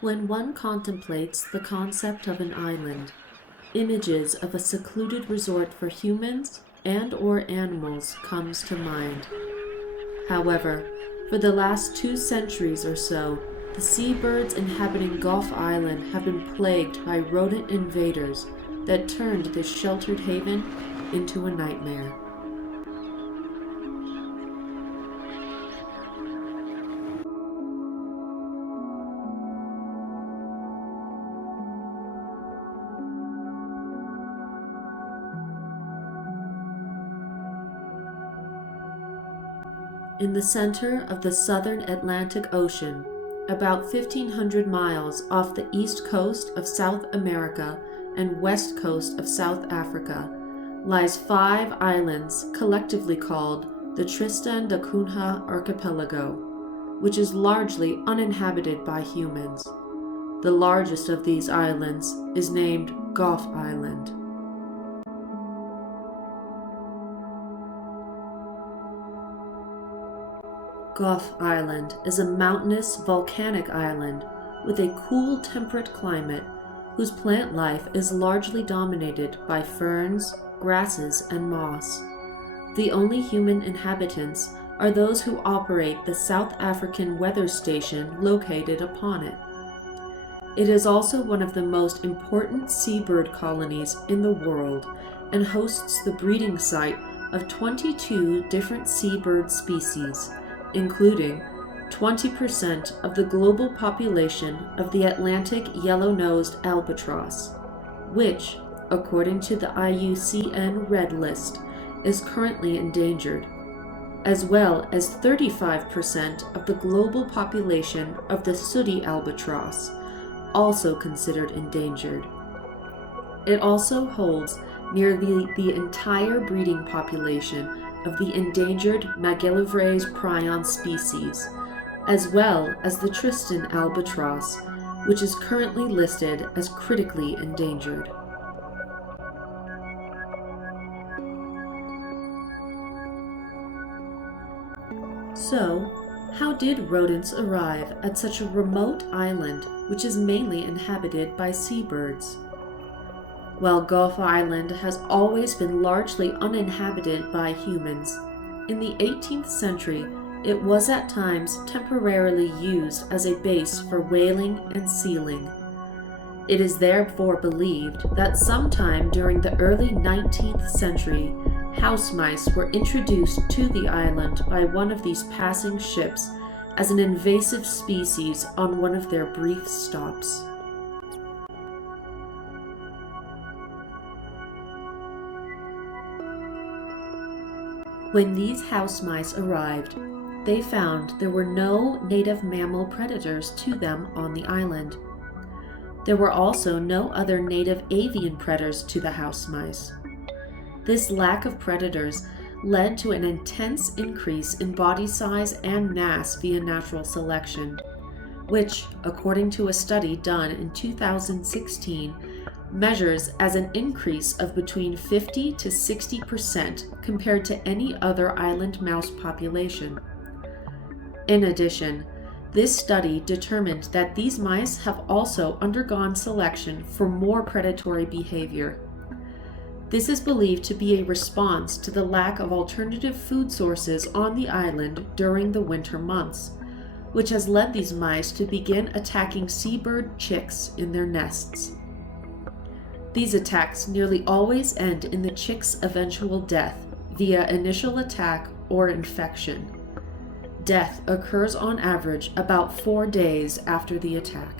When one contemplates the concept of an island, images of a secluded resort for humans and/or animals comes to mind. However, for the last 2 centuries or so, the seabirds inhabiting Gough Island have been plagued by rodent invaders that turned this sheltered haven into a nightmare. In the center of the southern Atlantic Ocean, about 1,500 miles off the east coast of South America and west coast of South Africa, lies 5 islands collectively called the Tristan da Cunha Archipelago, which is largely uninhabited by humans. The largest of these islands is named Gough Island. Gough Island is a mountainous volcanic island with a cool temperate climate whose plant life is largely dominated by ferns, grasses, and moss. The only human inhabitants are those who operate the South African weather station located upon it. It is also one of the most important seabird colonies in the world and hosts the breeding site of 22 different seabird species, including 20% of the global population of the Atlantic yellow-nosed albatross, which, according to the IUCN Red List, is currently endangered, as well as 35% of the global population of the sooty albatross, also considered endangered. It also holds nearly the entire breeding population of the endangered Magillivrae's prion species, as well as the Tristan albatross, which is currently listed as critically endangered. So, how did rodents arrive at such a remote island which is mainly inhabited by seabirds? While Gough Island has always been largely uninhabited by humans, in the 18th century it was at times temporarily used as a base for whaling and sealing. It is therefore believed that sometime during the early 19th century, house mice were introduced to the island by one of these passing ships as an invasive species on one of their brief stops. When these house mice arrived, they found there were no native mammal predators to them on the island. There were also no other native avian predators to the house mice. This lack of predators led to an intense increase in body size and mass via natural selection, which, according to a study done in 2016, measures as an increase of between 50 to 60% compared to any other island mouse population. In addition, this study determined that these mice have also undergone selection for more predatory behavior. This is believed to be a response to the lack of alternative food sources on the island during the winter months, which has led these mice to begin attacking seabird chicks in their nests. These attacks nearly always end in the chick's eventual death via initial attack or infection. Death occurs on average about 4 days after the attack.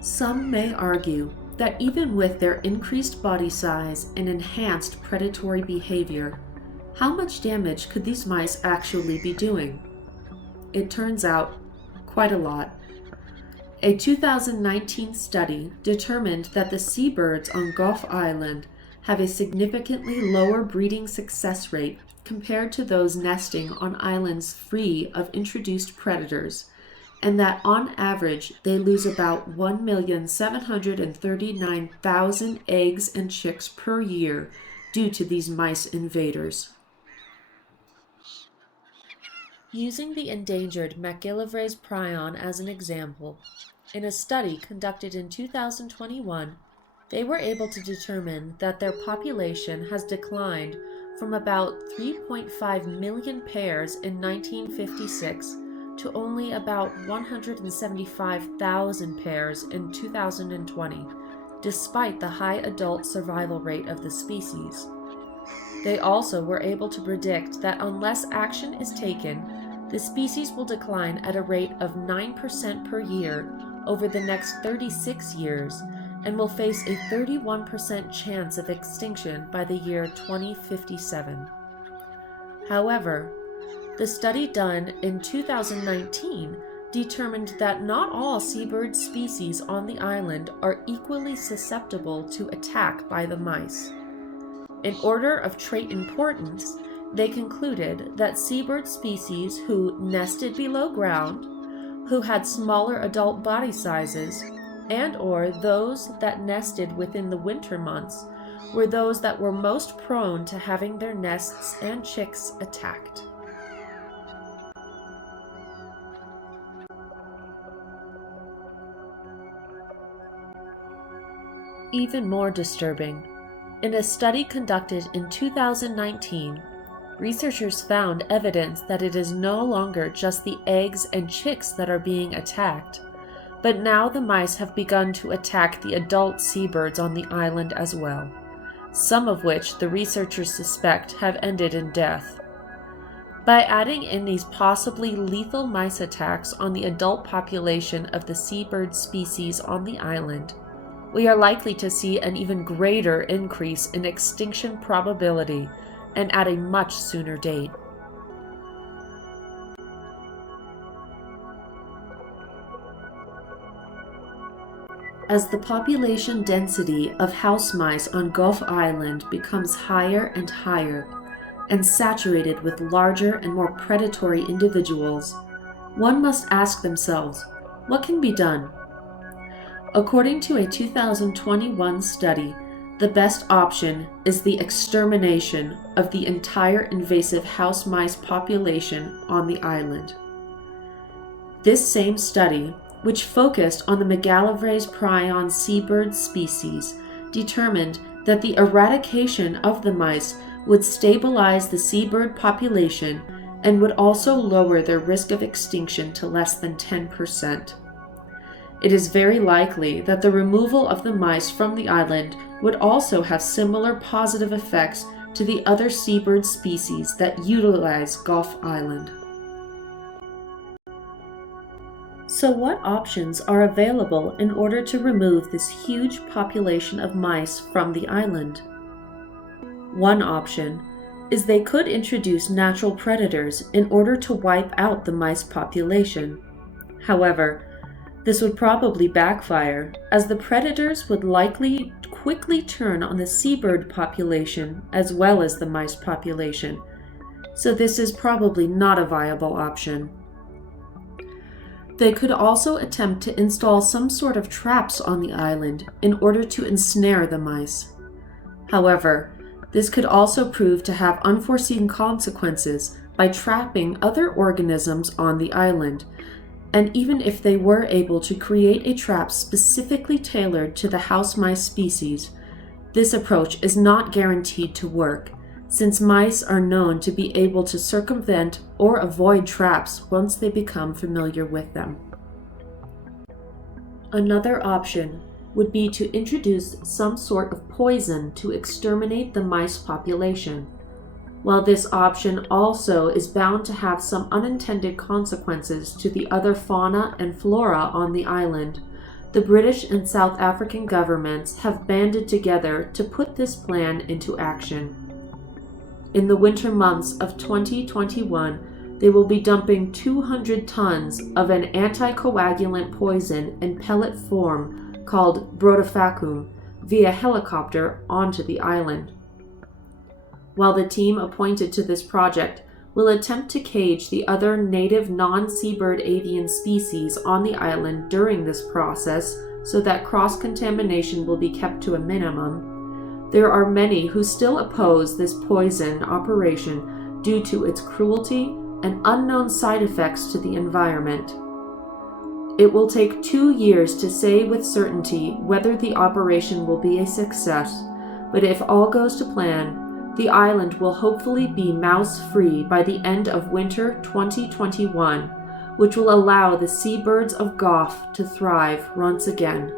Some may argue that even with their increased body size and enhanced predatory behavior, how much damage could these mice actually be doing? It turns out, quite a lot. A 2019 study determined that the seabirds on Gough Island have a significantly lower breeding success rate compared to those nesting on islands free of introduced predators, and that on average they lose about 1,739,000 eggs and chicks per year due to these mice invaders. Using the endangered McGillivray's prion as an example, in a study conducted in 2021, they were able to determine that their population has declined from about 3.5 million pairs in 1956 to only about 175,000 pairs in 2020, despite the high adult survival rate of the species. They also were able to predict that unless action is taken, the species will decline at a rate of 9% per year over the next 36 years and will face a 31% chance of extinction by the year 2057. However, the study done in 2019 determined that not all seabird species on the island are equally susceptible to attack by the mice. In order of trait importance, they concluded that seabird species who nested below ground, who had smaller adult body sizes, and/or those that nested within the winter months were those that were most prone to having their nests and chicks attacked. Even more disturbing, in a study conducted in 2019, researchers found evidence that it is no longer just the eggs and chicks that are being attacked, but now the mice have begun to attack the adult seabirds on the island as well, some of which the researchers suspect have ended in death. By adding in these possibly lethal mice attacks on the adult population of the seabird species on the island, we are likely to see an even greater increase in extinction probability and at a much sooner date. As the population density of house mice on Gough Island becomes higher and higher, and saturated with larger and more predatory individuals, one must ask themselves, what can be done? According to a 2021 study, the best option is the extermination of the entire invasive house mice population on the island. This same study, which focused on the McGillivray's prion seabird species, determined that the eradication of the mice would stabilize the seabird population and would also lower their risk of extinction to less than 10%. It is very likely that the removal of the mice from the island would also have similar positive effects to the other seabird species that utilize Gough Island. So what options are available in order to remove this huge population of mice from the island? One option is they could introduce natural predators in order to wipe out the mice population. However, this would probably backfire, as the predators would likely quickly turn on the seabird population as well as the mice population, so this is probably not a viable option. They could also attempt to install some sort of traps on the island in order to ensnare the mice. However, this could also prove to have unforeseen consequences by trapping other organisms on the island, and even if they were able to create a trap specifically tailored to the house mice species, this approach is not guaranteed to work, since mice are known to be able to circumvent or avoid traps once they become familiar with them. Another option would be to introduce some sort of poison to exterminate the mice population. While this option also is bound to have some unintended consequences to the other fauna and flora on the island, the British and South African governments have banded together to put this plan into action. In the winter months of 2021, they will be dumping 200 tons of an anticoagulant poison in pellet form called brodifacoum via helicopter onto the island. While the team appointed to this project will attempt to cage the other native non-seabird avian species on the island during this process so that cross-contamination will be kept to a minimum, there are many who still oppose this poison operation due to its cruelty and unknown side effects to the environment. It will take 2 years to say with certainty whether the operation will be a success, but if all goes to plan, the island will hopefully be mouse-free by the end of winter 2021, which will allow the seabirds of Gough to thrive once again.